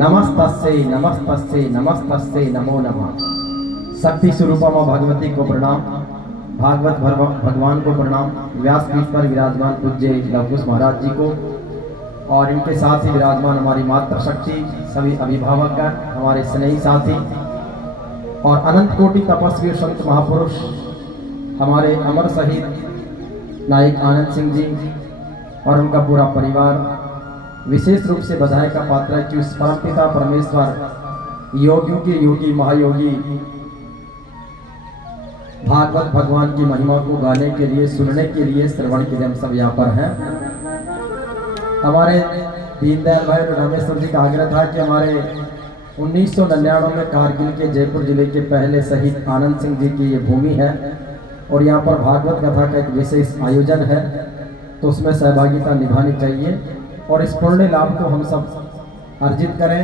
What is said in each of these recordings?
नमस्तस्यै नमस्तस्यै नमस्तस्यै नमो नमः। शक्ति स्वरूपा माँ भगवती को प्रणाम, भागवत भगवान को प्रणाम, व्यासपीठ पर विराजमान पूज्य लवकुश महाराज जी को और इनके साथ ही विराजमान हमारी मातृशक्ति, सभी अभिभावकगण, हमारे स्नेही साथी और अनंत कोटि तपस्वी संत महापुरुष, हमारे अमर शहीद नायक आनंद सिंह जी और उनका पूरा परिवार, विशेष रूप से बधाई का पात्र है कि उस परमपिता परमेश्वर योगियों के योगी महायोगी भागवत भगवान की महिमा को गाने के लिए, सुनने के लिए, श्रवण के लिए हम सब यहाँ पर हैं। हमारे दीनदयाल भाई रामेश्वर जी का आग्रह था कि हमारे 1999 में कारगिल के जयपुर जिले के पहले शहीद आनंद सिंह जी की ये भूमि है और यहाँ पर भागवत कथा का एक विशेष आयोजन है, तो उसमें सहभागिता निभानी चाहिए और इस पुण्य लाभ को हम सब अर्जित करें।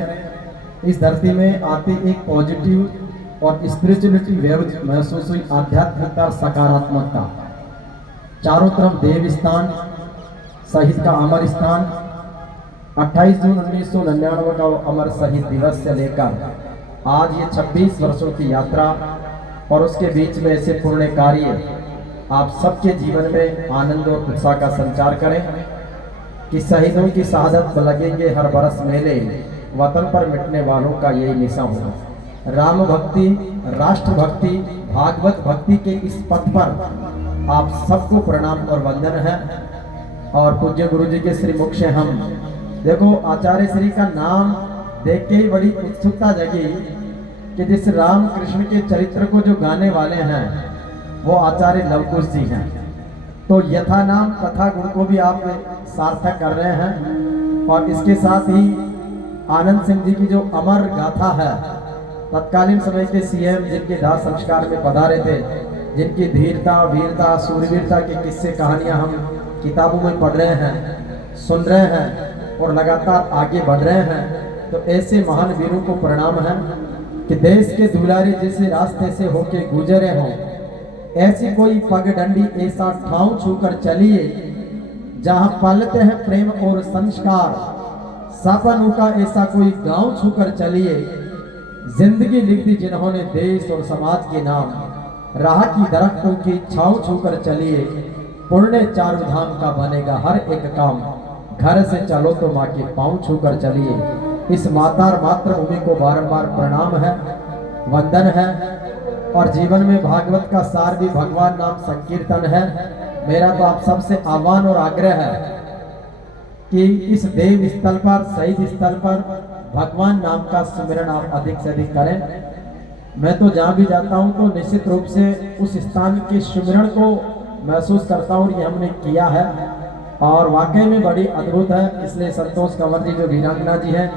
इस धरती में आते एक पॉजिटिव और स्पिरिचुअलिटी वेव महसूस हुई, आध्यात्मिकता और सकारात्मकता। चारों तरफ देव स्थान, शहीद का अमर स्थान। 28 जून 1999 का अमर शहीद दिवस से लेकर आज ये 26 वर्षों की यात्रा और उसके बीच में ऐसे पुण्य कार्य आप सबके जीवन में आनंद और उत्साह का संचार करें कि शहीदों की शहादत लगेंगे हर बरस मेले, वतन पर मिटने वालों का यही निशा होगा। राम भक्ति, राष्ट्र भक्ति, भागवत भक्ति के इस पथ पर आप सबको प्रणाम और वंदन है। और पूज्य गुरु जी के श्री मुख से हम देखो, आचार्य श्री का नाम देख के ही बड़ी उत्सुकता जगी कि जिस राम कृष्ण के चरित्र को जो गाने वाले हैं वो आचार्य लवकुश जी हैं, तो यथा नाम कथा गुण को भी आप सार्थक कर रहे हैं। और इसके साथ ही आनंद सिंह जी की जो अमर गाथा है, तत्कालीन समय के सीएम जिनके दाह संस्कार में पधारे थे, जिनकी धीरता, वीरता, सूरवीरता के किस्से कहानियां हम किताबों में पढ़ रहे हैं, सुन रहे हैं और लगातार आगे बढ़ रहे हैं, तो ऐसे महान वीरों को प्रणाम है कि देश के दुलारे जैसे रास्ते से होके गुजरे हों, ऐसी कोई पगडंडी ऐसा ठाव छूकर चलिए जहां पलते हैं प्रेम और संस्कार, सपनों का ऐसा कोई गांव छूकर चलिए, जिंदगी लिख दी जिन्होंने देश और समाज के नाम, राह की दरख्तों की छाव छूकर चलिए, पुण्य चारों धाम का बनेगा हर एक काम, घर से चलो तो माँ के पांव छूकर चलिए। इस माता और मातृभूमि को बारंबार प्रणाम है, वंदन है। और जीवन में भागवत का सार भी भगवान नाम संकीर्तन है। मेरा तो आप सबसे आह्वान और आग्रह है कि इस देव स्थल पर, शहीद स्थल पर भगवान नाम का सुमिरन आप अधिक से अधिक करें। मैं तो जहाँ भी जाता हूँ तो निश्चित रूप से उस स्थान के सुमिरन को महसूस करता हूँ, ये हमने किया है और वाकई में बड़ी अद्भुत है। इसलिए संतोष कंवर जी जो वीरांगना जी हैं,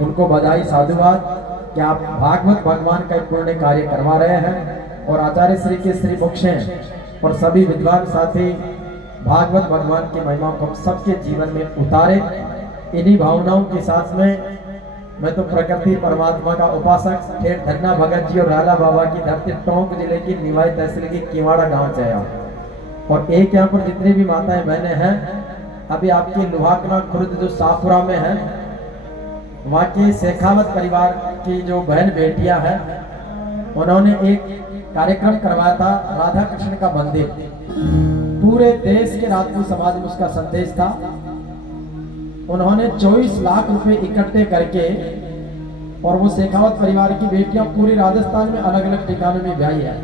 उनको बधाई, साधुवाद कि आप भागवत भगवान का एक पुण्य कार्य करवा रहे हैं और आचार्य श्री के श्री मुख से और सभी विद्वान साथी भागवत भगवान की महिमा को सबके जीवन में उतारे। इन्हीं भावनाओं के साथ में मैं तो प्रकृति परमात्मा का उपासक ठेठ धन्ना भगत जी और राला बाबा की धरती टोंक जिले की निवाई तहसील की किवाड़ा गांव से आया और एक यहाँ पर जितनी भी माताएं बहनें हैं, अभी आपके लुहाकना खुर्द जो शाहपुरा में है, वहाँ के शेखावत परिवार की जो बहन बेटियां हैं, उन्होंने एक कार्यक्रम करवाया था राधा कृष्ण का मंदिर। पूरे देश के राजपूत समाज में उसका संदेश था। उन्होंने 24 लाख रुपए इकट्ठे करके, और वो शेखावत परिवार की बेटियां पूरे राजस्थान में अलग अलग ठिकानों में ब्याही है,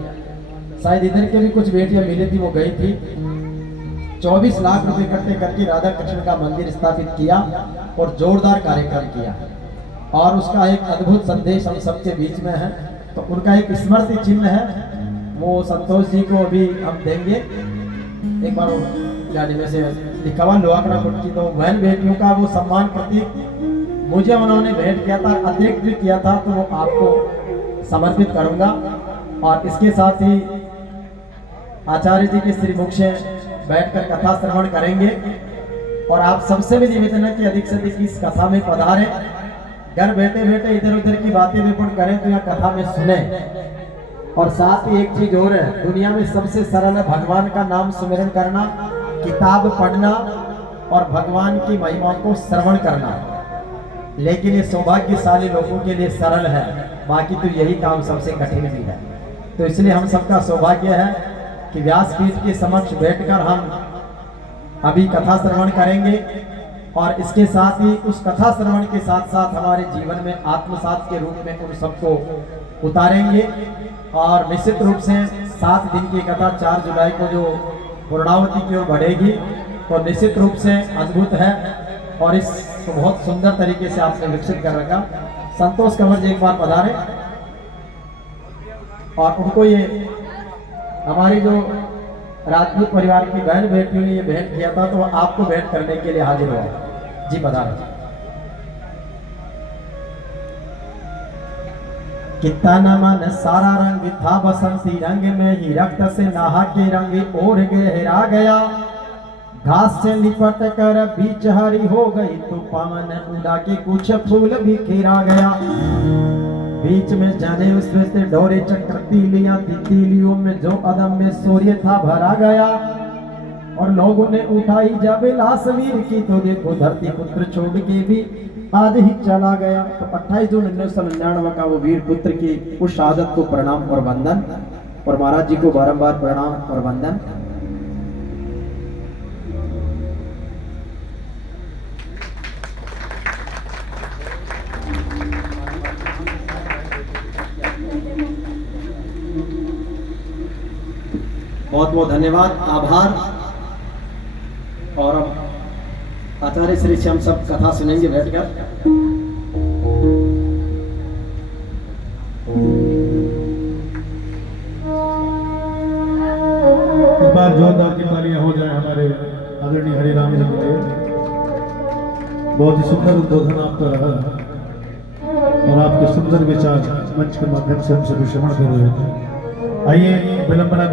शायद इधर के भी कुछ बेटियां मिली थी, वो गई थी। 24 लाख रुपए इकट्ठे करके राधा कृष्ण का मंदिर स्थापित किया और जोरदार कार्यक्रम किया और उसका एक अद्भुत संदेश हम सबके बीच में है। तो उनका एक स्मृति चिन्ह है, वो संतोष जी को अभी हम देंगे। एक बार गाड़ी में से लिखा हुआ लोहाकना कुटकी, तो बहन बेटियों का वो सम्मान प्रतीक मुझे उन्होंने भेंट किया था, अतिरिक्त भी किया था, तो वो आपको समर्पित करूंगा। और इसके साथ ही आचार्य जी के श्री मुख से बैठकर कथा श्रवण करेंगे और आप सबसे भी निवेदन है कि अधिक से अधिक इस कथा में पधारें। घर बैठे बैठे इधर उधर की बातें भी करें तो यहाँ कथा में सुने। और साथ ही एक चीज और है, दुनिया में सबसे सरल है भगवान का नाम सुमिरन करना, किताब पढ़ना और भगवान की महिमा को श्रवण करना। लेकिन ये सौभाग्यशाली लोगों के लिए सरल है, बाकी तो यही काम सबसे कठिन भी है। तो इसलिए हम सबका सौभाग्य है कि व्यासपीठ के समक्ष बैठकर हम अभी कथा श्रवण करेंगे और इसके साथ ही उस कथा श्रवण के साथ साथ हमारे जीवन में आत्मसात के रूप में उन सबको उतारेंगे। और निश्चित रूप से 7 दिन की कथा 4 जुलाई को जो पूर्णावती की ओर बढ़ेगी तो निश्चित रूप से अद्भुत है और इसको बहुत सुंदर तरीके से आपने विकसित कर रखा। संतोष कंवर जी एक बार पधारे और उनको ये हमारी जो राजपूत परिवार की बहन भेंट हुई ये भेंट किया था तो आपको भेंट करने के लिए हाजिर हुआ जी। पधारे। कितना न मन सारा रंग था बसंती रंग में ही रक्त से नहा के रंग और गहरा गया। घास से लिपट कर बीच हरी हो गई तो पवन उड़ा के कुछ फूल भी खिरा गया। बीच में जाने उसमें से डोरे चक्र तीलियां थी, तीलियों में जो अदम में सूर्य था भरा गया। और लोगों ने उठाई जब लाश वीर की तो देखो धरती पुत्र छोड़ के भी आज ही चला गया। तो 28 जून 1999 का वो वीर पुत्र की उस शहादत को प्रणाम और वंदन, और महाराज जी को बारंबार प्रणाम और वंदन। बहुत बहुत धन्यवाद, आभार। और अब आचार्य श्री से हम सब कथा सुनेंगे बैठकर। एक बार जोरदार की तालियां हो जाए हमारे आदरणीय हरिराम जी के लिए। बहुत ही सुंदर उद्बोधन आपका रहा और आपके सुंदर विचार मंच के माध्यम से हम सभी श्रवण कर रहे थे। आइए विलंबना